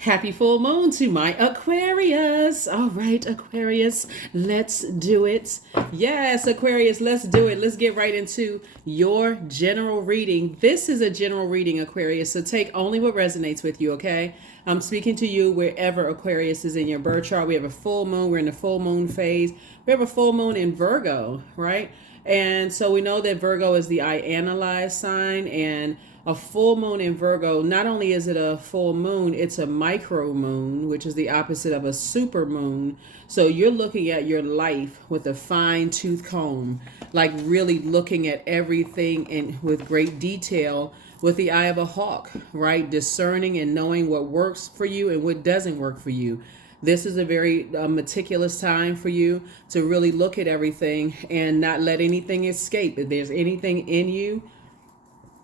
Happy full moon to my Aquarius. All right, Aquarius, let's do it. Yes, Aquarius, let's do it. Let's get right into your general reading. This is a general reading, Aquarius, so take only what resonates with you, okay? I'm speaking to you wherever Aquarius is in your birth chart. We have a full moon. We're in the full moon phase. We have a full moon in Virgo, right? And so we know that Virgo is the I analyze sign, and a full moon in Virgo, not only is it a full moon, it's a micro moon, which is the opposite of a super moon. So you're looking at your life with a fine tooth comb, like really looking at everything in with great detail with the eye of a hawk, right? Discerning and knowing what works for you and what doesn't work for you. This is a very meticulous time for you to really look at everything and not let anything escape. If there's anything in you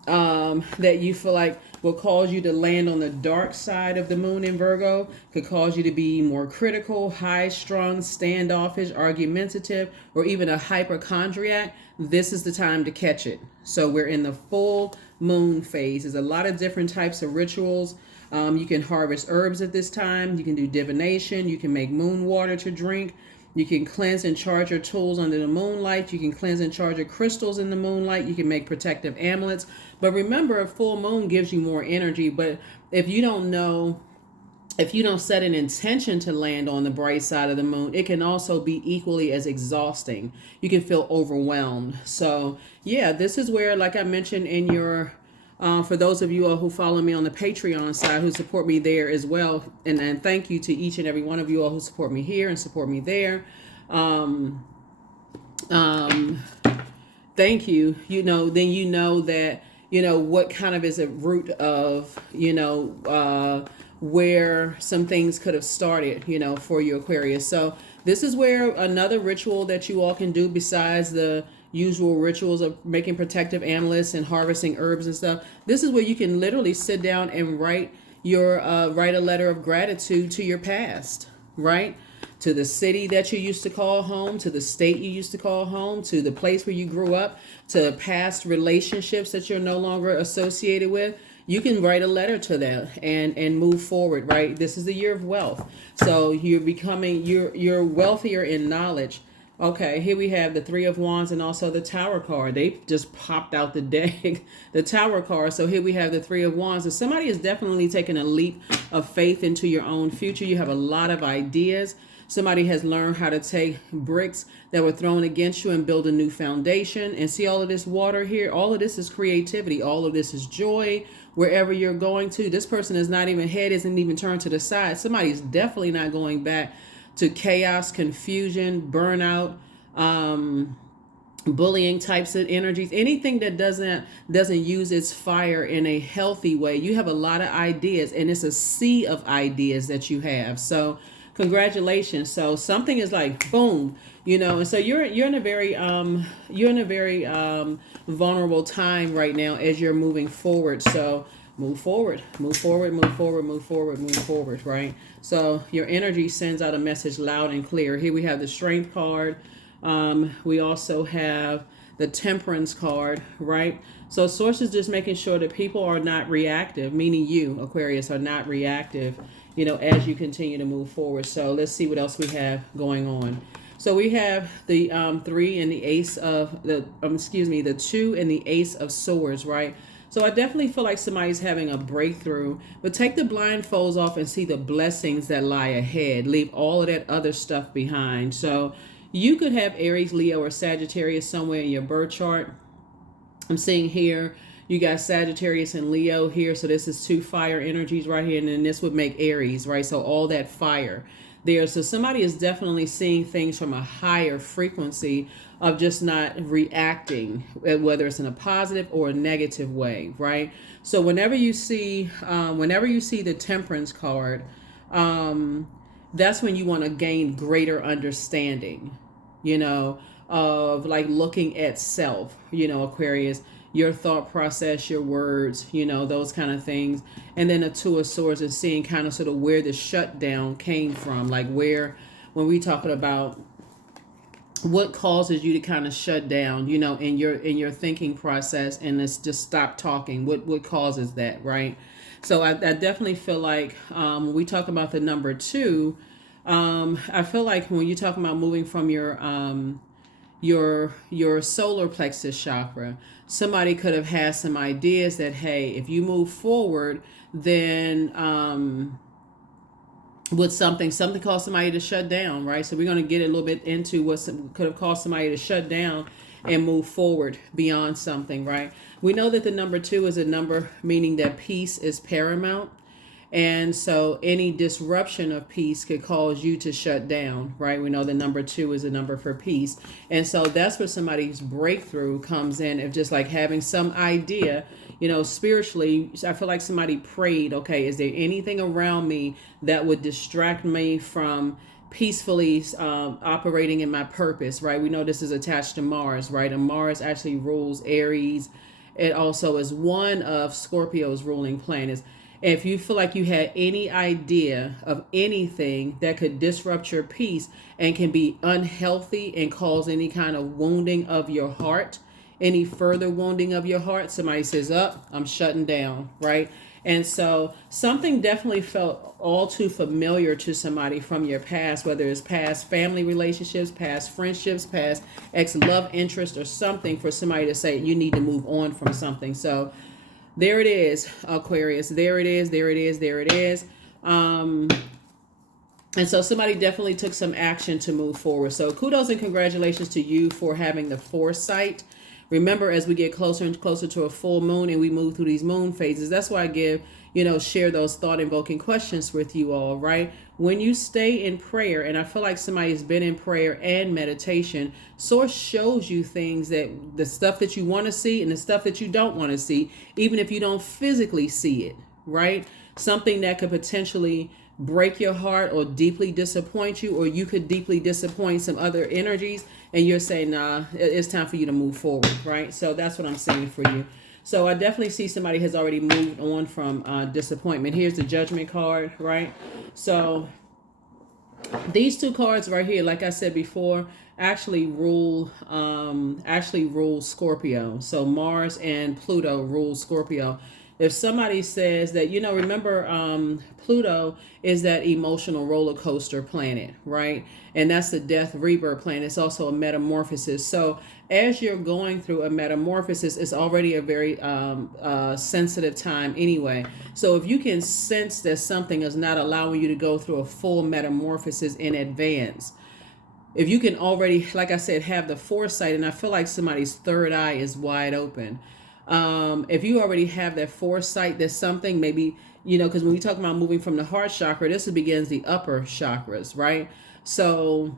that you feel like will cause you to land on the dark side of the moon in Virgo, could cause you to be more critical, high strung, standoffish, argumentative, or even a hypochondriac, this is the time to catch it. So we're in the full moon phase. There's a lot of different types of rituals. You can harvest herbs at this time. You can do divination. You can make moon water to drink. You can cleanse and charge your tools under the moonlight. You can cleanse and charge your crystals in the moonlight. You can make protective amulets. But remember, a full moon gives you more energy. But if you don't know, if you don't set an intention to land on the bright side of the moon, it can also be equally as exhausting. You can feel overwhelmed. So yeah, this is where, like I mentioned in your for those of you all who follow me on the Patreon side, who support me there as well, and thank you to each and every one of you all who support me here and support me there. Thank you. Then you know that what kind of is a root of where some things could have started, for you, Aquarius. So this is where another ritual that you all can do besides the usual rituals of making protective amulets and harvesting herbs and stuff. This is where you can literally sit down and write a letter of gratitude to your past, right? To the city that you used to call home, to the state you used to call home, to the place where you grew up, to past relationships that you're no longer associated with. You can write a letter to them and move forward, right? This is the year of wealth. So you're wealthier in knowledge. Okay, here we have the Three of Wands and also the Tower card. They just popped out the deck, the Tower card. So here we have the Three of Wands. So somebody is definitely taking a leap of faith into your own future. You have a lot of ideas. Somebody has learned how to take bricks that were thrown against you and build a new foundation. And see all of this water here? All of this is creativity. All of this is joy. Wherever you're going to, this person is not even, head isn't even turned to the side. Somebody's definitely not going back to chaos, confusion, burnout, bullying types of energies, anything that doesn't use its fire in a healthy way. You have a lot of ideas, and it's a sea of ideas that you have. So congratulations. So something is like boom, and so you're in a very vulnerable time right now as you're moving forward. So move forward, move forward, move forward, move forward, move forward, right? So your energy sends out a message loud and clear. Here we have the Strength card. We also have the Temperance card, right? So Source is just making sure that people are not reactive, meaning you, Aquarius, are not reactive, as you continue to move forward. So let's see what else we have going on. So we have the three and the ace of the two and the ace of swords, right? So I definitely feel like somebody's having a breakthrough, but take the blindfolds off and see the blessings that lie ahead. Leave all of that other stuff behind. So you could have Aries, Leo, or Sagittarius somewhere in your birth chart. I'm seeing here you got Sagittarius and Leo here. So this is two fire energies right here. And then this would make Aries, right? So all that fire there. So somebody is definitely seeing things from a higher frequency of just not reacting, whether it's in a positive or a negative way, right? So whenever you see the Temperance card, that's when you want to gain greater understanding, of like looking at self, Aquarius, your thought process, your words, those kind of things. And then the Two of Swords and seeing kind of sort of where the shutdown came from, like when we talking about what causes you to kind of shut down, in your thinking process, and it's just stop talking. What causes that, right? So I definitely feel like when we talk about the number two, I feel like when you talk about moving from your solar plexus chakra, somebody could have had some ideas that, hey, if you move forward, then with something caused somebody to shut down, right? So we're going to get a little bit into what could have caused somebody to shut down and move forward beyond something, right? We know that the number two is a number meaning that peace is paramount. And so any disruption of peace could cause you to shut down, right? We know the number two is a number for peace. And so that's where somebody's breakthrough comes in, of just like having some idea, spiritually. I feel like somebody prayed, okay, is there anything around me that would distract me from peacefully operating in my purpose, right? We know this is attached to Mars, right? And Mars actually rules Aries. It also is one of Scorpio's ruling planets. If you feel like you had any idea of anything that could disrupt your peace and can be unhealthy and cause any kind of wounding of your heart, any further wounding of your heart, somebody says, up, I'm shutting down, right? And so something definitely felt all too familiar to somebody from your past, whether it's past family relationships, past friendships, past ex-love interest, or something, for somebody to say you need to move on from something. So there it is, Aquarius. There it is. There it is. There it is. And so somebody definitely took some action to move forward. So kudos and congratulations to you for having the foresight. Remember, as we get closer and closer to a full moon and we move through these moon phases, that's why I share those thought invoking questions with you all, right? When you stay in prayer, and I feel like somebody's been in prayer and meditation, source shows you things, that the stuff that you want to see and the stuff that you don't want to see, even if you don't physically see it, right? Something that could potentially break your heart or deeply disappoint you, or you could deeply disappoint some other energies, and you're saying, nah, it's time for you to move forward, right? So that's what I'm saying for you. So I definitely see somebody has already moved on from disappointment. Here's the Judgment card, right? So these two cards right here, like I said before, actually rule Scorpio. So Mars and Pluto rule Scorpio. If somebody says that, remember, Pluto is that emotional roller coaster planet, right? And that's the death rebirth planet. It's also a metamorphosis. So as you're going through a metamorphosis, it's already a very sensitive time anyway. So if you can sense that something is not allowing you to go through a full metamorphosis in advance, if you can already, like I said, have the foresight, and I feel like somebody's third eye is wide open. If you already have that foresight, that something maybe, because when we talk about moving from the heart chakra, this begins the upper chakras, right? So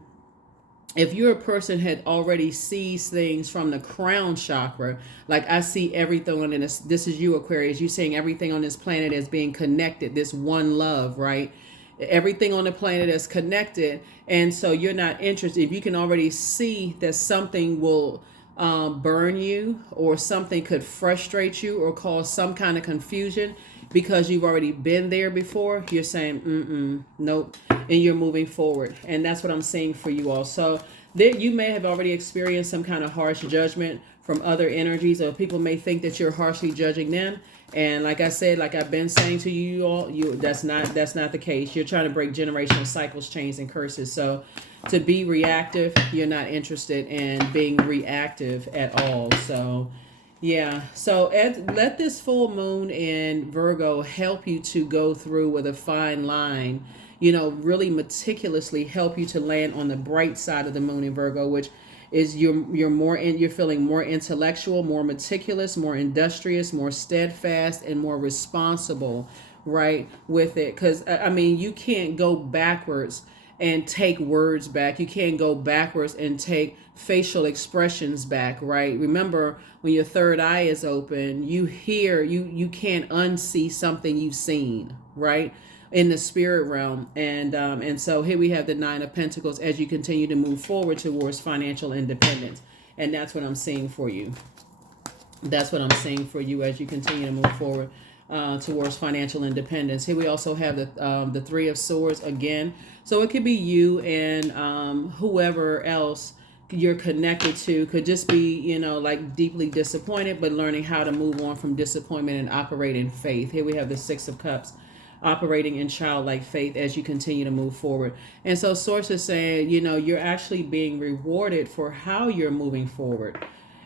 if you're a person had already sees things from the crown chakra, like I see everything on this is you, Aquarius, you seeing everything on this planet as being connected, this one love, right? Everything on the planet is connected. And so you're not interested. If you can already see that something will burn you, or something could frustrate you or cause some kind of confusion because you've already been there before, you're saying, nope, and you're moving forward. And that's what I'm saying for you all. So there, you may have already experienced some kind of harsh judgment from other energies, or people may think that you're harshly judging them. And like I said, like I've been saying to you all, that's not the case. You're trying to break generational cycles, chains, and curses. So to be reactive, you're not interested in being reactive at all. So yeah. So let this full moon in Virgo help you to go through with a fine line, really meticulously help you to land on the bright side of the moon in Virgo, which is you're feeling more intellectual, more meticulous, more industrious, more steadfast, and more responsible, right, with it. Because you can't go backwards and take words back. You can't go backwards and take facial expressions back, right? Remember, when your third eye is open, you can't unsee something you've seen, right, in the spirit realm. And so here we have the Nine of Pentacles as you continue to move forward towards financial independence. And that's what I'm seeing for you. That's what I'm seeing for you as you continue to move forward towards financial independence. Here we also have the Three of Swords again. So it could be you and whoever else you're connected to could just be, like deeply disappointed, but learning how to move on from disappointment and operate in faith. Here we have the Six of Cups, operating in childlike faith as you continue to move forward. And so Source is saying, you're actually being rewarded for how you're moving forward.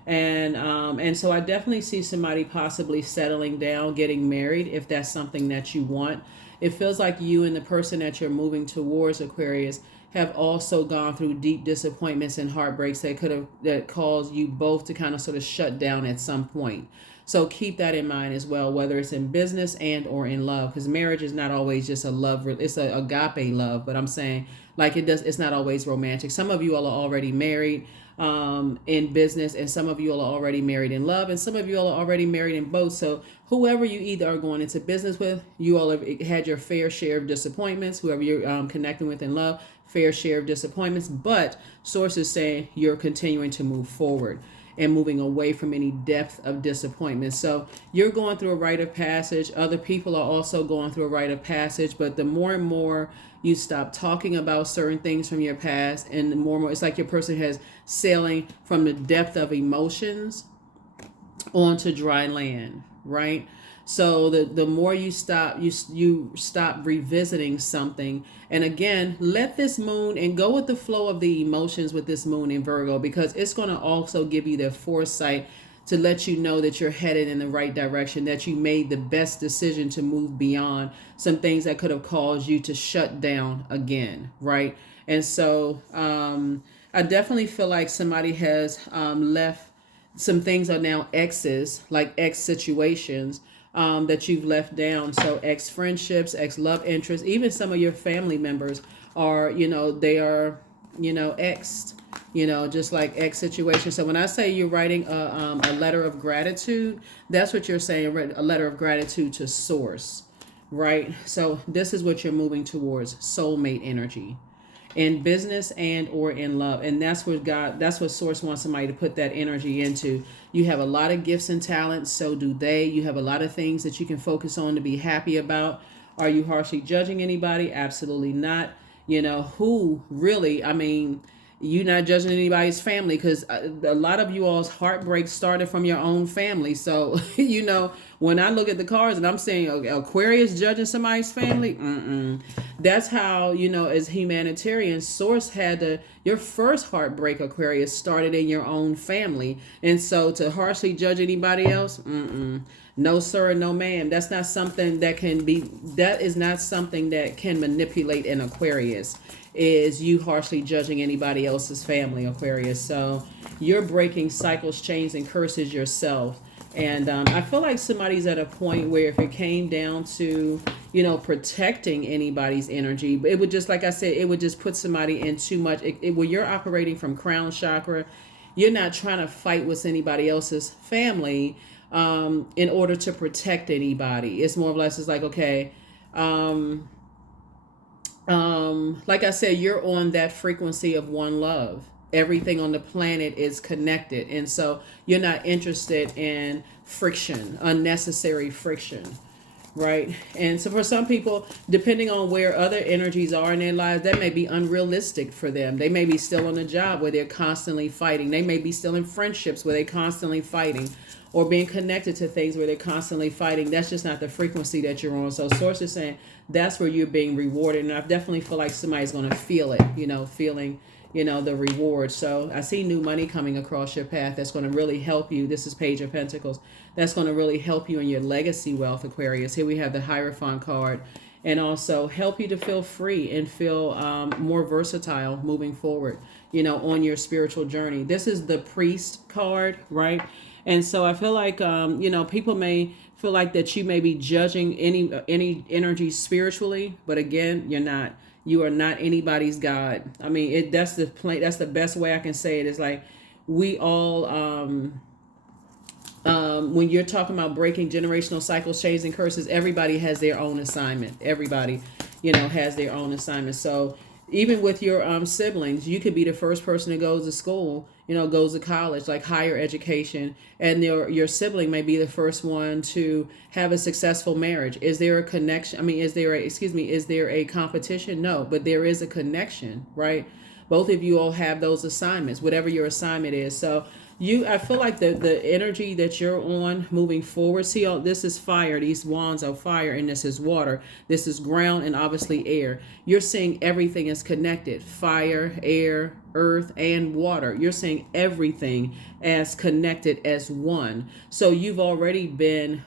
And so I definitely see somebody possibly settling down, getting married, if that's something that you want. It feels like you and the person that you're moving towards, Aquarius, have also gone through deep disappointments and heartbreaks that caused you both to kind of sort of shut down at some point. So keep that in mind as well, whether it's in business and or in love, because marriage is not always just a love. It's a agape love, but I'm saying like it's not always romantic. Some of you all are already married in business, and some of you all are already married in love, and some of you all are already married in both. So whoever you either are going into business with, you all have had your fair share of disappointments. Whoever you're connecting with in love, fair share of disappointments. But Source is saying you're continuing to move forward and moving away from any depth of disappointment. So you're going through a rite of passage. Other people are also going through a rite of passage. But the more and more you stop talking about certain things from your past, and the more and more, it's like your person has sailing from the depth of emotions onto dry land, right? So the more you stop, you stop revisiting something. And again, let this moon and go with the flow of the emotions with this moon in Virgo, because it's going to also give you the foresight to let you know that you're headed in the right direction, that you made the best decision to move beyond some things that could have caused you to shut down again, right? And so I definitely feel like somebody has left. Some things are now exes, like ex situations that you've left down. So ex friendships, ex love interests, even some of your family members are, they are, exed, just like ex situations. So when I say you're writing a letter of gratitude, that's what you're saying, a letter of gratitude to Source, right? So this is what you're moving towards, soulmate energy in business and or in love. And that's what Source wants somebody to put that energy into. You have a lot of gifts and talents, so do they. You have a lot of things that you can focus on to be happy about. Are you harshly judging anybody? Absolutely not. Who really, you're not judging anybody's family, because a lot of you all's heartbreak started from your own family. So, when I look at the cards and I'm saying, okay, Aquarius judging somebody's family, that's how, as humanitarian, Source your first heartbreak, Aquarius, started in your own family. And so to harshly judge anybody else, no sir, no ma'am. That is not something that can manipulate an Aquarius, is you harshly judging anybody else's family, Aquarius. So you're breaking cycles, chains, and curses yourself. And I feel like somebody's at a point where if it came down to, protecting anybody's energy, it would just, like I said, it would just put somebody in too much. When you're operating from crown chakra, you're not trying to fight with anybody else's family in order to protect anybody. It's more or less, it's like, okay, like I said, you're on that frequency of one love. Everything on the planet is connected. And so you're not interested in friction, unnecessary friction, right? And so for some people, depending on where other energies are in their lives, that may be unrealistic for them. They may be still on a job where they're constantly fighting. They may be still in friendships where they're constantly fighting, or being connected to things where they're constantly fighting. That's just not the frequency that you're on. So Source is saying that's where you're being rewarded. And I definitely feel like somebody's going to feel it, feeling the reward. So I see new money coming across your path that's going to really help you. This is Page of Pentacles. That's going to really help you in your legacy wealth, Aquarius. Here we have the Hierophant card, and also help you to feel free and feel more versatile moving forward, on your spiritual journey. This is the Priest card, right? And so I feel like, people may feel like that you may be judging any energy spiritually, but again, you're not. You are not anybody's God. That's the best way I can say it. Is like we all, when you're talking about breaking generational cycles, chains, and curses, everybody has their own assignment. Everybody, has their own assignment. So even with your siblings, you could be the first person that goes to school, goes to college, like higher education, and your sibling may be the first one to have a successful marriage. Is there a connection? Is there a competition? No, but there is a connection, right? both of you all have those assignments, whatever your assignment is. So I feel like the energy that you're on moving forward. See, all this is fire. These wands are fire, and this is water. This is ground, and obviously air. You're seeing everything is connected: fire, air, earth, and water. You're seeing everything as connected as one. So you've already been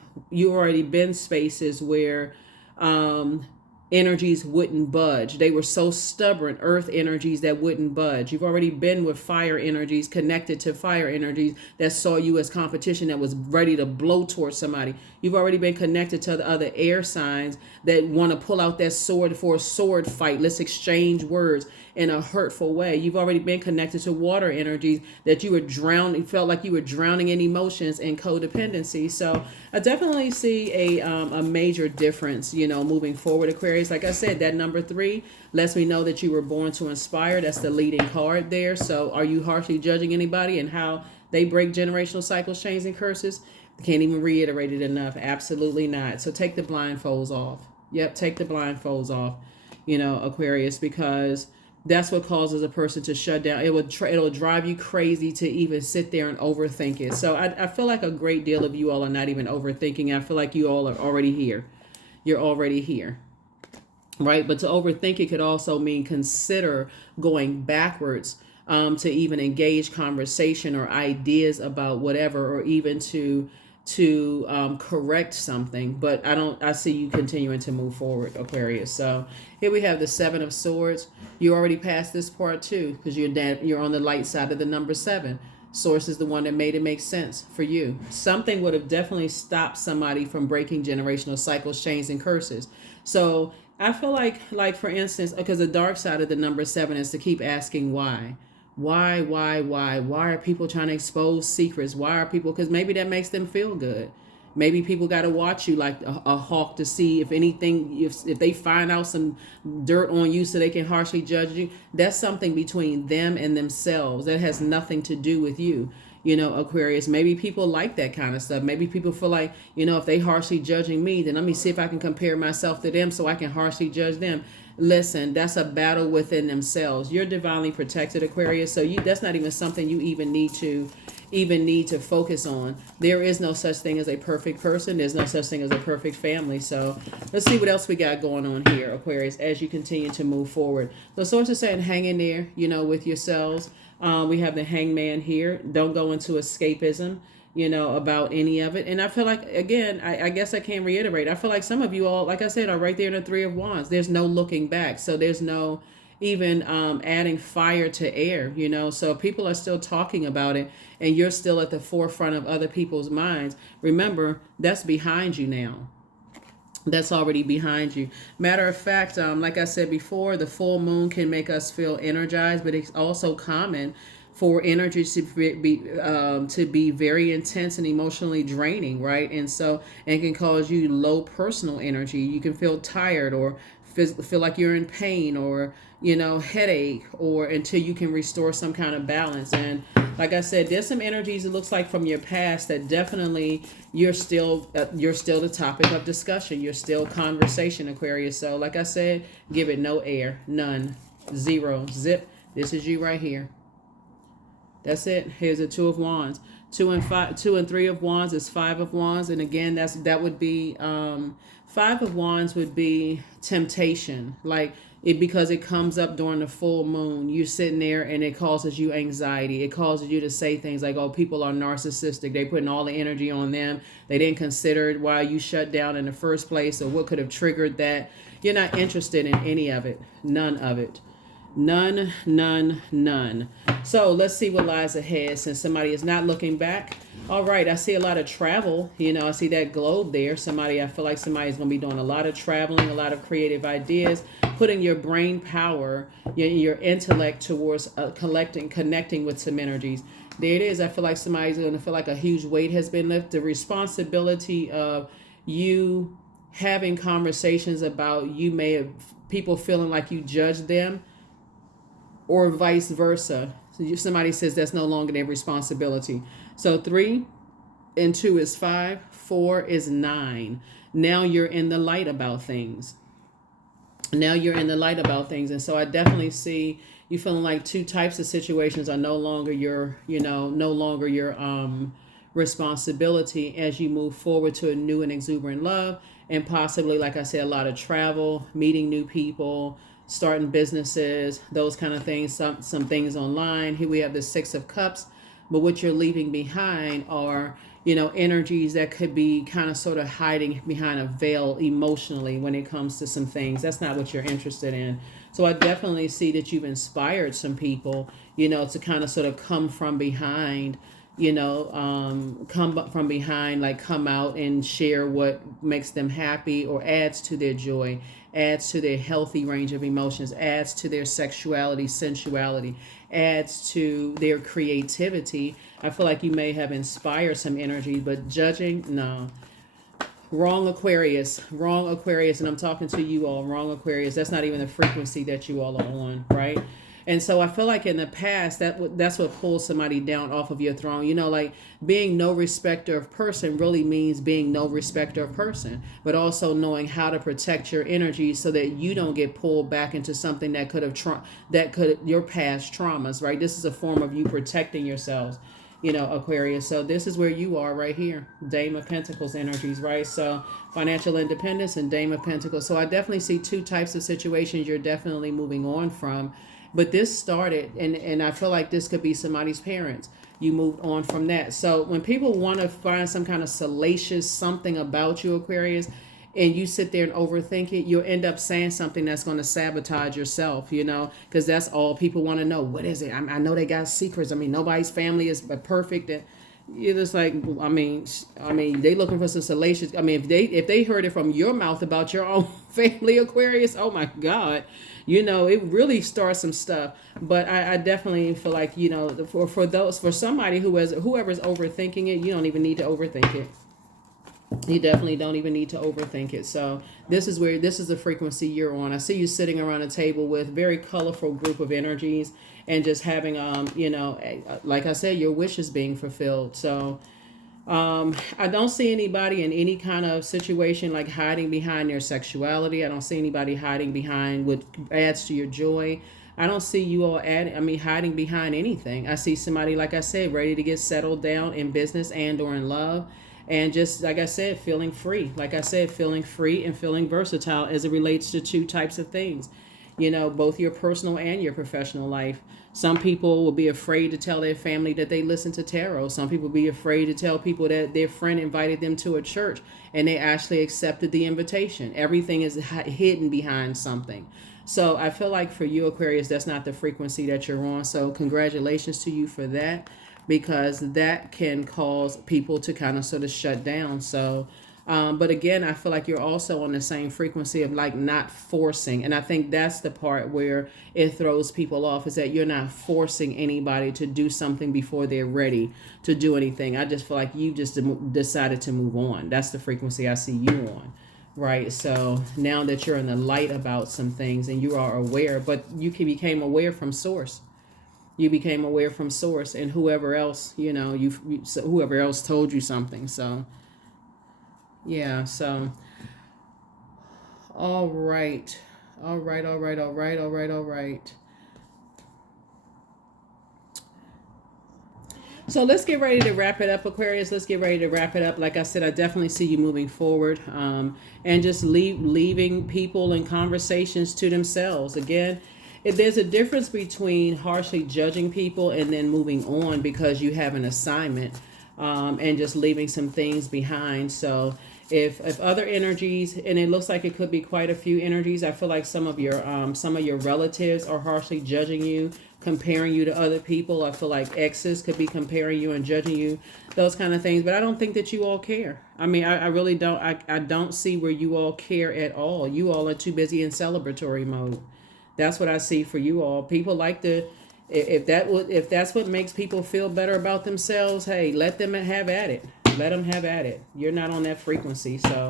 spaces where energies wouldn't budge. They were so stubborn, earth energies that wouldn't budge. You've already been with fire energies, connected to fire energies that saw you as competition, that was ready to blow towards somebody. You've already been connected to the other air signs that want to pull out that sword for a sword fight. Let's exchange words in a hurtful way. You've already been connected to water energies that you were drowning, felt like you were drowning in emotions and codependency. So I definitely see a major difference, moving forward, Aquarius. Like I said, that number 3 lets me know that you were born to inspire. That's the leading card there. So are you harshly judging anybody and how they break generational cycles, chains, and curses? Can't even reiterate it enough. Absolutely not. So take the blindfolds off. Yep, take the blindfolds off, Aquarius, because that's what causes a person to shut down. It'll drive you crazy to even sit there and overthink it. So I feel like a great deal of you all are not even overthinking. I feel like you all are already here. You're already here. Right? But to overthink it could also mean consider going backwards to even engage conversation or ideas about whatever, or even to correct something. But I see you continuing to move forward, Aquarius. So here we have the 7 of Swords. You already passed this part too, because you're on the light side of the number 7. Source is the one that made it make sense for you. Something would have definitely stopped somebody from breaking generational cycles, chains, and curses. So I feel like for instance, because the dark side of the number 7 is to keep asking why. Why are people trying to expose secrets? Why are people, because maybe that makes them feel good. Maybe people got to watch you like a hawk to see if anything, if they find out some dirt on you so they can harshly judge you. That's something between them and themselves. That has nothing to do with you. Aquarius, maybe people like that kind of stuff. Maybe people feel like, if they harshly judging me, then let me see if I can compare myself to them so I can harshly judge them. Listen, that's a battle within themselves. You're divinely protected, Aquarius. So that's not even something you even need to focus on. There is no such thing as a perfect person. There's no such thing as a perfect family. So let's see what else we got going on here, Aquarius, as you continue to move forward. The source is saying hang in there, with yourselves. We have the Hangman here. Don't go into escapism, about any of it. And I feel like, again, I guess I can't reiterate. I feel like some of you all, like I said, are right there in the 3 of Wands. There's no looking back. So there's no even adding fire to air, So if people are still talking about it and you're still at the forefront of other people's minds, remember, that's behind you now. That's already behind you. Matter of fact, like I said before, the full moon can make us feel energized, but it's also common for energy to be very intense and emotionally draining, right? And can cause you low personal energy. You can feel tired or feel like you're in pain or headache, or until you can restore some kind of balance. And like I said, there's some energies, it looks like, from your past that definitely you're still the topic of discussion. You're still conversation, Aquarius. So like I said, give it no air, none, 0, zip. This is you right here. That's it. Here's a 2 of Wands. 2 and 3 of Wands is 5 of Wands. And again, that would be 5 of Wands would be temptation. Because it comes up during the full moon, you're sitting there and it causes you anxiety. It causes you to say things like, oh, people are narcissistic. They're putting all the energy on them. They didn't consider why you shut down in the first place or what could have triggered that. You're not interested in any of it. None of it. None. So let's see what lies ahead since somebody is not looking back. All right, I see a lot of travel. I see that globe there. I feel like somebody's going to be doing a lot of traveling, a lot of creative ideas, putting your brain power, your intellect towards connecting with some energies. There it is. I feel like somebody's going to feel like a huge weight has been lifted. The responsibility of you having conversations about people feeling like you judge them, or vice versa. So somebody says that's no longer their responsibility. So 3 and 2 is 5, 4 is 9. Now you're in the light about things. Now you're in the light about things. And so I definitely see you feeling like two types of situations are no longer your, no longer your responsibility as you move forward to a new and exuberant love, and possibly, like I said, a lot of travel, meeting new people, starting businesses, those kind of things, some things online. Here we have the Six of Cups, but what you're leaving behind are, energies that could be kind of sort of hiding behind a veil emotionally when it comes to some things. That's not what you're interested in. So I definitely see that you've inspired some people, to kind of sort of come from behind, come from behind, like come out and share what makes them happy or adds to their joy, adds to their healthy range of emotions, adds to their sexuality, sensuality, adds to their creativity. I feel like you may have inspired some energy, but judging, no. Wrong Aquarius, and I'm talking to you all, wrong Aquarius. That's not even the frequency that you all are on, right? And so I feel like in the past that's what pulls somebody down off of your throne. Like being no respecter of person really means being no respecter of person, but also knowing how to protect your energy so that you don't get pulled back into something that could your past traumas, right? This is a form of you protecting yourselves, Aquarius. So this is where you are right here. Dame of Pentacles energies, right? So financial independence and Dame of Pentacles. So I definitely see two types of situations you're definitely moving on from. But this started, and I feel like this could be somebody's parents. You moved on from that. So when people want to find some kind of salacious something about you, Aquarius, and you sit there and overthink it, you'll end up saying something that's going to sabotage yourself, because that's all people want to know. What is it? I know they got secrets. I mean, nobody's family is perfect. And you're just like, I mean, they looking for some salacious. I mean, if they heard it from your mouth about your own family, Aquarius, oh my God, it really starts some stuff. But I definitely feel like, for somebody whoever's overthinking it, you don't even need to overthink it. You definitely don't even need to overthink it. So this is the frequency you're on. I see you sitting around a table with a very colorful group of energies and just having, like I said, your wishes being fulfilled. So I don't see anybody in any kind of situation like hiding behind their sexuality. I don't see anybody hiding behind what adds to your joy. I don't see you all hiding behind anything. I see somebody, like I said, ready to get settled down in business and or in love. And just like I said, feeling free. Like I said, feeling free and feeling versatile as it relates to two types of things. Both your personal and your professional life. Some people will be afraid to tell their family that they listen to tarot. Some people will be afraid to tell people that their friend invited them to a church and they actually accepted the invitation. Everything is hidden behind something. So I feel like for you, Aquarius, that's not the frequency that you're on. So congratulations to you for that, because that can cause people to kind of sort of shut down. So, but again, I feel like you're also on the same frequency of like not forcing. And I think that's the part where it throws people off, is that you're not forcing anybody to do something before they're ready to do anything. I just feel like you just decided to move on. That's the frequency I see you on. Right. So now that you're in the light about some things and you are aware, but you became aware from source. You became aware from source, and whoever else, whoever else told you something. So, yeah. So, all right. All right. All right. All right. All right. All right. So let's get ready to wrap it up, Aquarius. Let's get ready to wrap it up. Like I said, I definitely see you moving forward, and just leaving people and conversations to themselves. Again, there's a difference between harshly judging people and then moving on because you have an assignment, and just leaving some things behind. So if other energies, and it looks like it could be quite a few energies, I feel like some of your relatives are harshly judging you, comparing you to other people. I feel like exes could be comparing you and judging you, those kind of things. But I don't think that you all care. I mean, I really don't. I don't see where you all care at all. You all are too busy in celebratory mode. That's what I see for you all. People like to, if that's what makes people feel better about themselves, hey, let them have at it. Let them have at it. You're not on that frequency. So,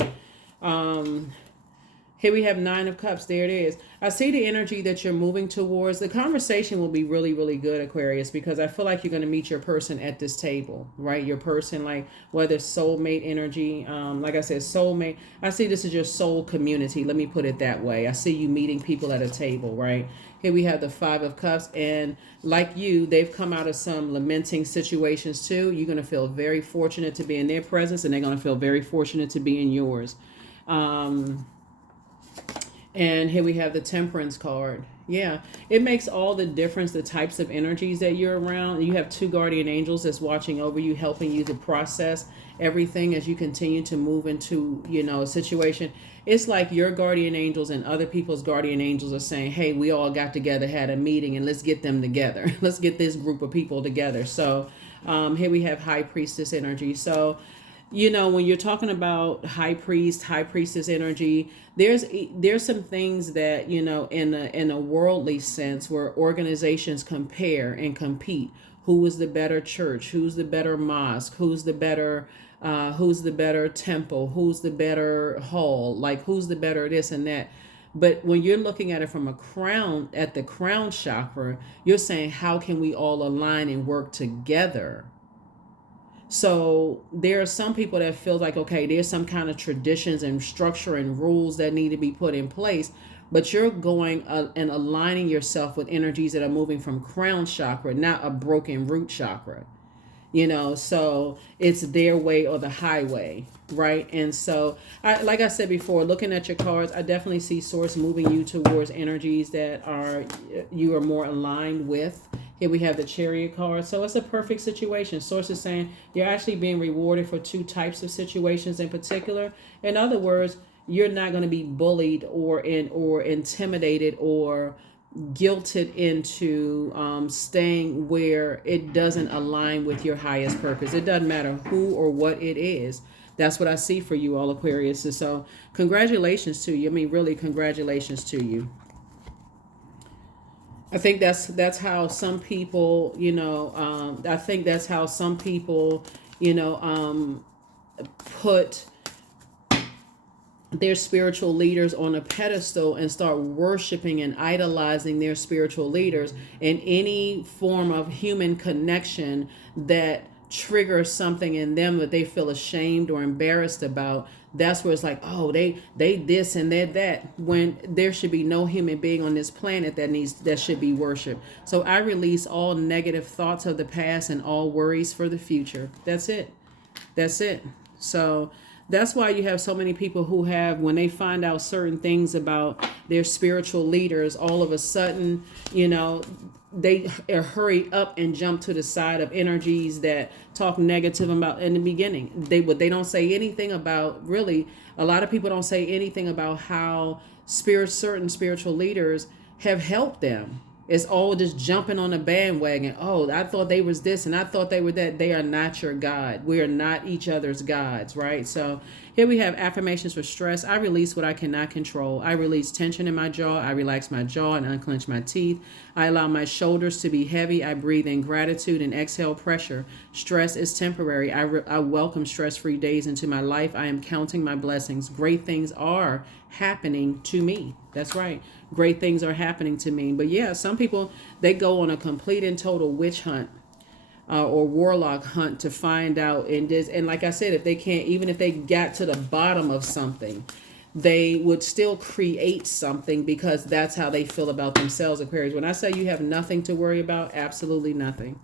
Here we have Nine of Cups. There it is. I see the energy that you're moving towards. The conversation will be really, really good, Aquarius, because I feel like you're going to meet your person at this table, right? Your person, like whether it's soulmate energy, like I said, soulmate. I see this is your soul community. Let me put it that way. I see you meeting people at a table, right? Here we have the Five of Cups, and like you, they've come out of some lamenting situations too. You're going to feel very fortunate to be in their presence, and they're going to feel very fortunate to be in yours. And here we have the Temperance card. Yeah, it makes all the difference, the types of energies that you're around. You have two guardian angels that's watching over you, helping you to process everything as you continue to move into, a situation. It's like your guardian angels and other people's guardian angels are saying, hey, we all got together, had a meeting, and let's get them together. Let's get this group of people together. So here we have High Priestess energy. So when you're talking about high priestess energy, there's some things that in a worldly sense where organizations compare and compete. Who is the better church? Who's the better mosque? Who's the better temple? Who's the better hall? Like who's the better this and that? But when you're looking at it from at the crown chakra, you're saying how can we all align and work together? So there are some people that feel like, okay, there's some kind of traditions and structure and rules that need to be put in place, but you're going and aligning yourself with energies that are moving from crown chakra, not a broken root chakra. So it's their way or the highway, right? And so like I said before, looking at your cards, I definitely see source moving you towards energies that you are more aligned with. Here we have the Chariot card. So it's a perfect situation. Source is saying you're actually being rewarded for two types of situations in particular. In other words, you're not going to be bullied or intimidated or guilted into staying where it doesn't align with your highest purpose. It doesn't matter who or what it is. That's what I see for you all, Aquarius. And so congratulations to you. I mean, really, congratulations to you. I think that's how some people, I think that's how some people, put their spiritual leaders on a pedestal and start worshiping and idolizing their spiritual leaders, and any form of human connection that triggers something in them that they feel ashamed or embarrassed about. That's where it's like, oh, they this and they're that, when there should be no human being on this planet that should be worshiped. So I release all negative thoughts of the past and all worries for the future. That's it. So that's why you have so many people who have, when they find out certain things about their spiritual leaders, all of a sudden, they hurry up and jump to the side of energies that talk negative about in the beginning. They don't say anything about, really, a lot of people don't say anything about how certain spiritual leaders have helped them. It's all just jumping on the bandwagon. Oh, I thought they was this and I thought they were that. They are not your God. We are not each other's gods, right? So here we have affirmations for stress. I release what I cannot control. I release tension in my jaw. I relax my jaw and unclench my teeth. I allow my shoulders to be heavy. I breathe in gratitude and exhale pressure. Stress is temporary. I welcome stress-free days into my life. I am counting my blessings. Great things are happening to me. That's right. Great things are happening to me. But yeah, some people, they go on a complete and total witch hunt or warlock hunt to find out. And like I said, if they can't, even if they got to the bottom of something, they would still create something because that's how they feel about themselves, Aquarius. When I say you have nothing to worry about, absolutely nothing.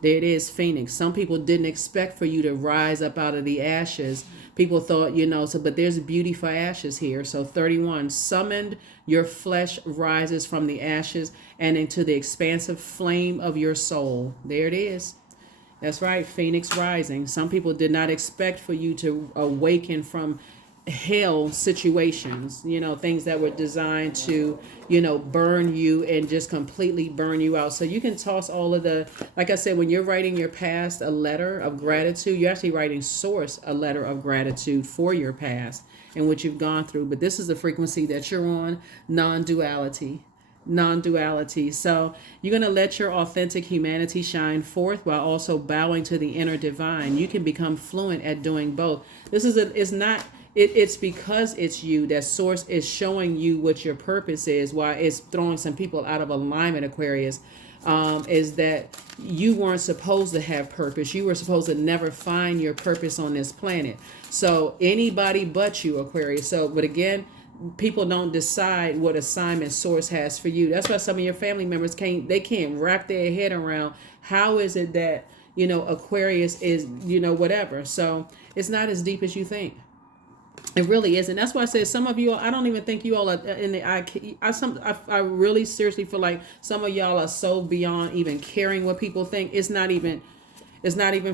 There it is, Phoenix. Some people didn't expect for you to rise up out of the ashes. People thought, but there's beauty for ashes here. So 31, summoned, your flesh rises from the ashes and into the expansive flame of your soul. There it is. That's right, Phoenix rising. Some people did not expect for you to awaken from hell situations, things that were designed to, burn you and just completely burn you out. So you can toss all of like I said, when you're writing your past a letter of gratitude, you're actually writing source a letter of gratitude for your past and what you've gone through. But this is the frequency that you're on, non-duality. So you're going to let your authentic humanity shine forth while also bowing to the inner divine. You can become fluent at doing both. it's because it's you that source is showing you what your purpose is, why it's throwing some people out of alignment, Aquarius. Is that you weren't supposed to have purpose. You were supposed to never find your purpose on this planet. So anybody but you, Aquarius. So, but again, people don't decide what assignment source has for you. That's why some of your family members can't wrap their head around how is it that, Aquarius is, whatever. So it's not as deep as you think. It really isn't. That's why I said some of you, I don't even think you all are in the, I really seriously feel like some of y'all are so beyond even caring what people think. It's not even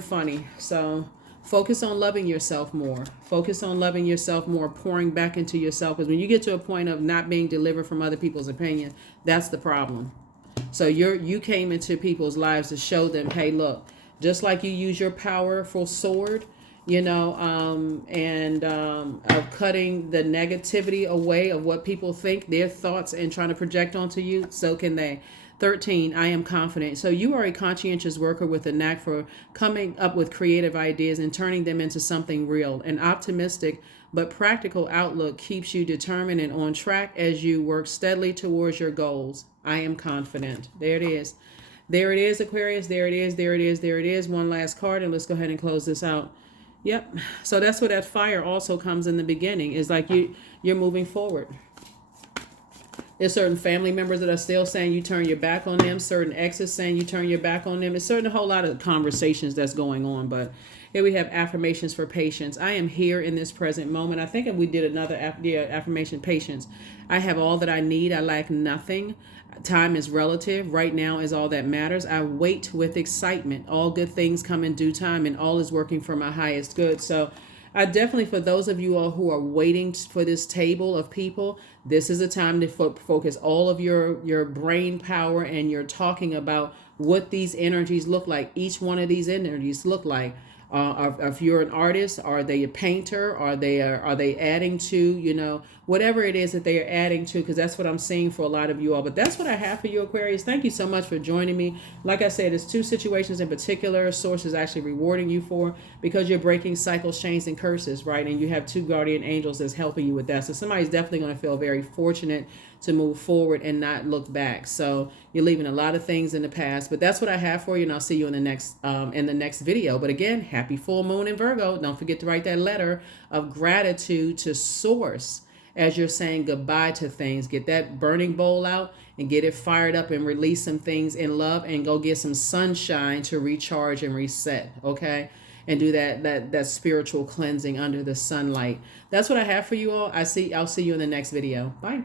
funny. So focus on loving yourself more. Focus on loving yourself more, pouring back into yourself. Because when you get to a point of not being delivered from other people's opinion, that's the problem. So you came into people's lives to show them, hey, look, just like you use your powerful sword, of cutting the negativity away of what people think, their thoughts, and trying to project onto you, so can they. 13, I am confident. So you are a conscientious worker with a knack for coming up with creative ideas and turning them into something real. An optimistic but practical outlook keeps you determined and on track as you work steadily towards your goals. I am confident. There it is. There it is, Aquarius. There it is. There it is. There it is. One last card, and let's go ahead and close this out. Yep. So that's where that fire also comes in the beginning. Is like you're moving forward. There's certain family members that are still saying you turn your back on them. Certain exes saying you turn your back on them. It's certain a whole lot of conversations that's going on. But here we have affirmations for patience. I am here in this present moment. I think if we did another affirmation, patience. I have all that I need. I lack nothing. Time is relative. Right now is all that matters. I wait with excitement. All good things come in due time, and all is working for my highest good. So I definitely, for those of you all who are waiting for this table of people, this is a time to focus all of your brain power, and you're talking about what these energies look like. Each one of these energies look like. If you're an artist, are they a painter? Are they adding to, whatever it is that they are adding to? Because that's what I'm seeing for a lot of you all. But that's what I have for you, Aquarius. Thank you so much for joining me. Like I said, there's two situations in particular Source is actually rewarding you for, because you're breaking cycles, chains, and curses, right? And you have two guardian angels that's helping you with that. So somebody's definitely going to feel very fortunate to move forward and not look back. So you're leaving a lot of things in the past, but that's what I have for you. And I'll see you in the next video. But again, happy full moon in Virgo. Don't forget to write that letter of gratitude to Source as you're saying goodbye to things. Get that burning bowl out and get it fired up and release some things in love, and go get some sunshine to recharge and reset. Okay. And do that spiritual cleansing under the sunlight. That's what I have for you all. I'll see you in the next video. Bye.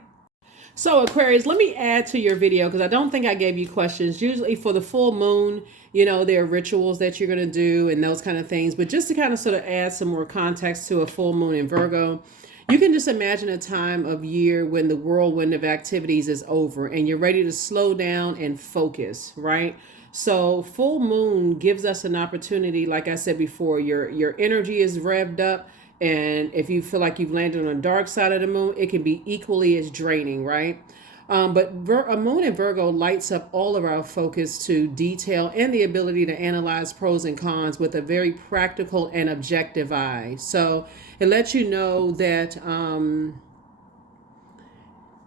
So Aquarius, let me add to your video, because I don't think I gave you questions. Usually for the full moon, there are rituals that you're going to do and those kind of things. But just to kind of sort of add some more context to a full moon in Virgo, you can just imagine a time of year when the whirlwind of activities is over and you're ready to slow down and focus, right? So full moon gives us an opportunity, like I said before, your energy is revved up. And if you feel like you've landed on the dark side of the moon, it can be equally as draining, right? But a moon in Virgo lights up all of our focus to detail and the ability to analyze pros and cons with a very practical and objective eye. So it lets you know that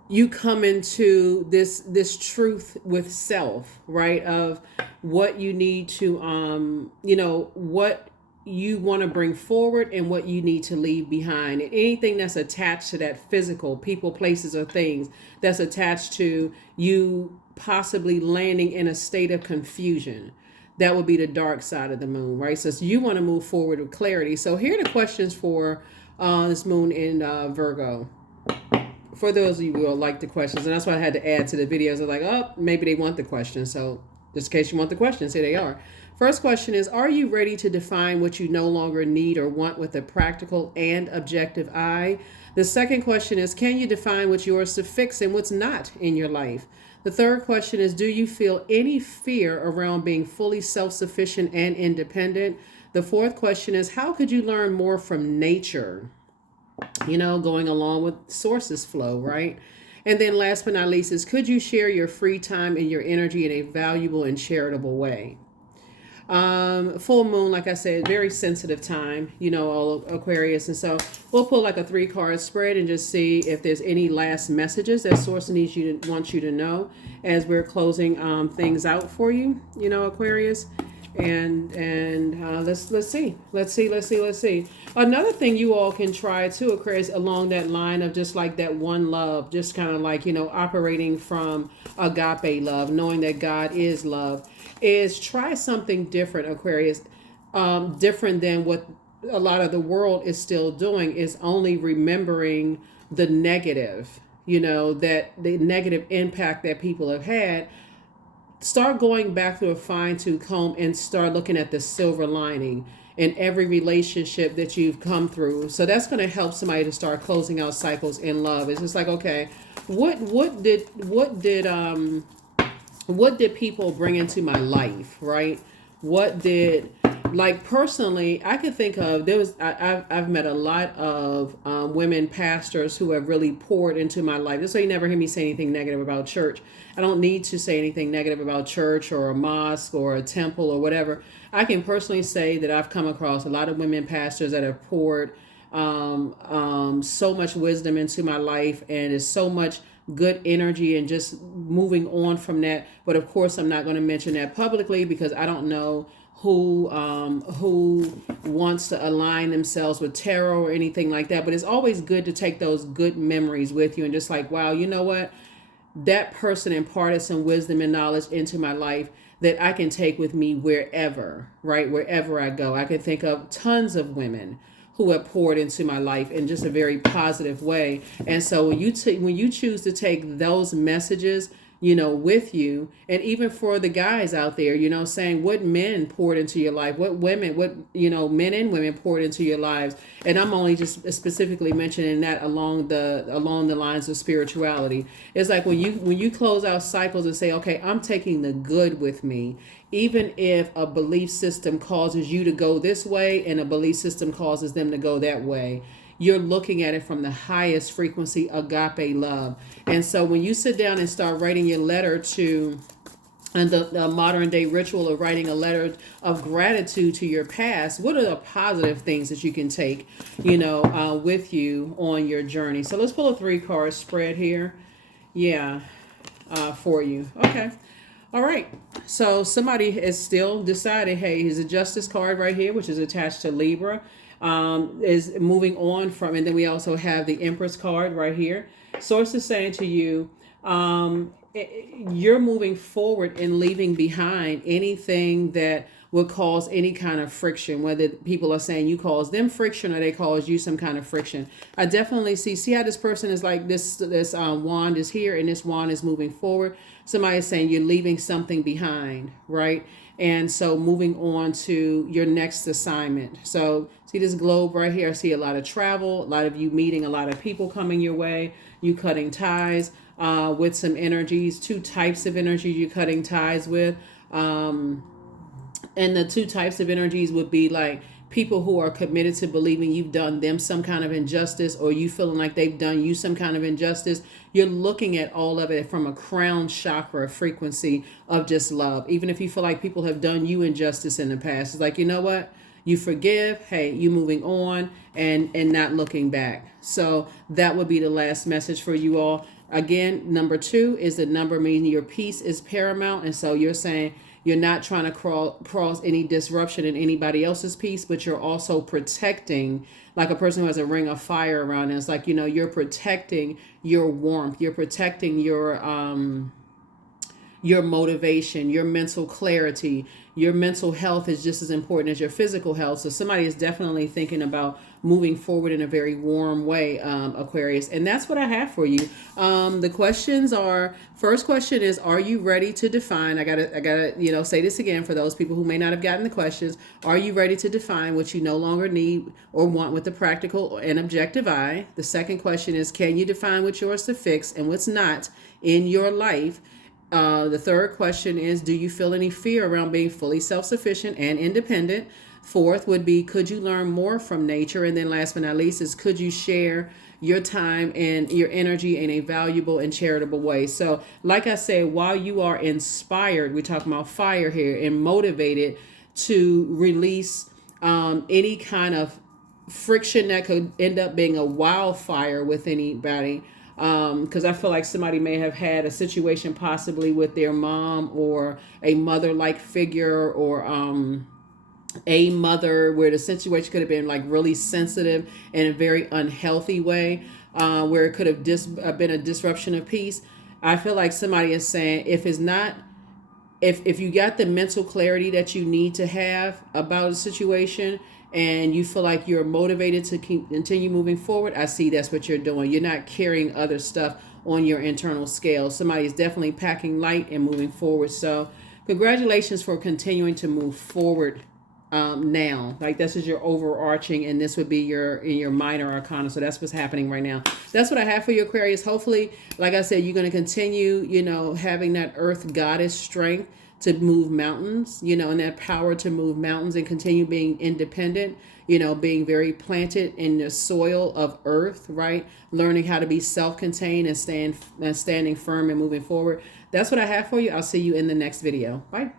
you come into this truth with self, right? Of what you need to, what you want to bring forward and what you need to leave behind, and anything that's attached to that physical, people, places, or things that's attached to you possibly landing in a state of confusion. That would be the dark side of the moon, right? So you want to move forward with clarity. So here are the questions for this moon in Virgo. For those of you who like the questions, and that's why I had to add to the videos. I was like, oh, maybe they want the questions. So just in case you want the questions, here they are. First question is, are you ready to define what you no longer need or want with a practical and objective eye? The second question is, can you define what's yours to fix and what's not in your life? The third question is, do you feel any fear around being fully self-sufficient and independent? The fourth question is, how could you learn more from nature? Going along with Source's flow, right? And then last but not least is, could you share your free time and your energy in a valuable and charitable way? Full moon, like I said, very sensitive time, all Aquarius. And so we'll pull like a 3-card spread and just see if there's any last messages that source wants you to know as we're closing things out for you, Aquarius. And let's see. Another thing you all can try too, Aquarius, along that line of just like that one love, just kind of like, operating from agape love, knowing that God is love, is try something different, Aquarius. Different than what a lot of the world is still doing, is only remembering the negative, that the negative impact that people have had. Start going back through a fine-tooth comb and start looking at the silver lining in every relationship that you've come through. So that's going to help somebody to start closing out cycles in love. It's just like, okay, what did people bring into my life, right? What did, like, personally, I could think of, I've met a lot of women pastors who have really poured into my life. That's why you never hear me say anything negative about church. I don't need to say anything negative about church or a mosque or a temple or whatever. I can personally say that I've come across a lot of women pastors that have poured so much wisdom into my life, and is so much good energy, and just moving on from that. But of course, I'm not going to mention that publicly, because I don't know who wants to align themselves with tarot or anything like that. But it's always good to take those good memories with you, and just like, wow, you know what? That person imparted some wisdom and knowledge into my life that I can take with me wherever, right? Wherever I go. I can think of tons of women who have poured into my life in just a very positive way. And so when you choose to take those messages, with you, and even for the guys out there, saying what men poured into your life, what men and women poured into your lives. And I'm only just specifically mentioning that along the lines of spirituality. It's like when you close out cycles and say, okay, I'm taking the good with me, even if a belief system causes you to go this way and a belief system causes them to go that way. You're looking at it from the highest frequency, agape love. And so when you sit down and start writing your letter to, and the modern day ritual of writing a letter of gratitude to your past, what are the positive things that you can take, with you on your journey? So let's pull a 3-card spread here. Yeah, for you. Okay. All right. So somebody is still deciding, hey, here's a justice card right here, which is attached to Libra. Is moving on from, and then we also have the Empress card right here. Source is saying to you, you're moving forward and leaving behind anything that would cause any kind of friction, whether people are saying you cause them friction or they cause you some kind of friction. I definitely see how this person is like this wand is here and this wand is moving forward. Somebody is saying you're leaving something behind, right? And so moving on to your next assignment. So see this globe right here. I see a lot of travel, a lot of you meeting a lot of people coming your way, you cutting ties with some energies, 2 types of energy you're cutting ties with. And the 2 types of energies would be like people who are committed to believing you've done them some kind of injustice, or you feeling like they've done you some kind of injustice. You're looking at all of it from a crown chakra frequency of just love. Even if you feel like people have done you injustice in the past, it's like, you know what? You forgive, hey, you moving on and not looking back. So that would be the last message for you all. Again, number 2 is the number meaning your peace is paramount. And so you're saying you're not trying to cause any disruption in anybody else's peace, but you're also protecting, like a person who has a ring of fire around them. It's like, you're protecting your warmth. You're protecting your motivation, your mental clarity. Your mental health is just as important as your physical health. So somebody is definitely thinking about moving forward in a very warm way, Aquarius. And that's what I have for you. The questions are, first question is, are you ready to define? I gotta, say this again for those people who may not have gotten the questions. Are you ready to define what you no longer need or want with the practical and objective eye? The second question is, can you define what's yours to fix and what's not in your life? The third question is, do you feel any fear around being fully self-sufficient and independent? Fourth would be, could you learn more from nature? And then last but not least is, could you share your time and your energy in a valuable and charitable way? So like I said, while you are inspired, we're talking about fire here, and motivated to release any kind of friction that could end up being a wildfire with anybody. Because I feel like somebody may have had a situation possibly with their mom or a mother-like figure, or a mother, where the situation could have been like really sensitive in a very unhealthy way, where it could have been a disruption of peace. I feel like somebody is saying, if it's not, if you got the mental clarity that you need to have about a situation, and you feel like you're motivated to continue moving forward, I see that's what you're doing. You're not carrying other stuff on your internal scale. Somebody is definitely packing light and moving forward. So congratulations for continuing to move forward. Now, like, this is your overarching, and this would be your minor arcana. So that's what's happening right now. That's what I have for you, Aquarius. Hopefully, like I said, you're going to continue, having that earth goddess strength to move mountains, and that power to move mountains, and continue being independent, being very planted in the soil of earth, right? Learning how to be self-contained and standing firm and moving forward. That's what I have for you. I'll see you in the next video. Bye.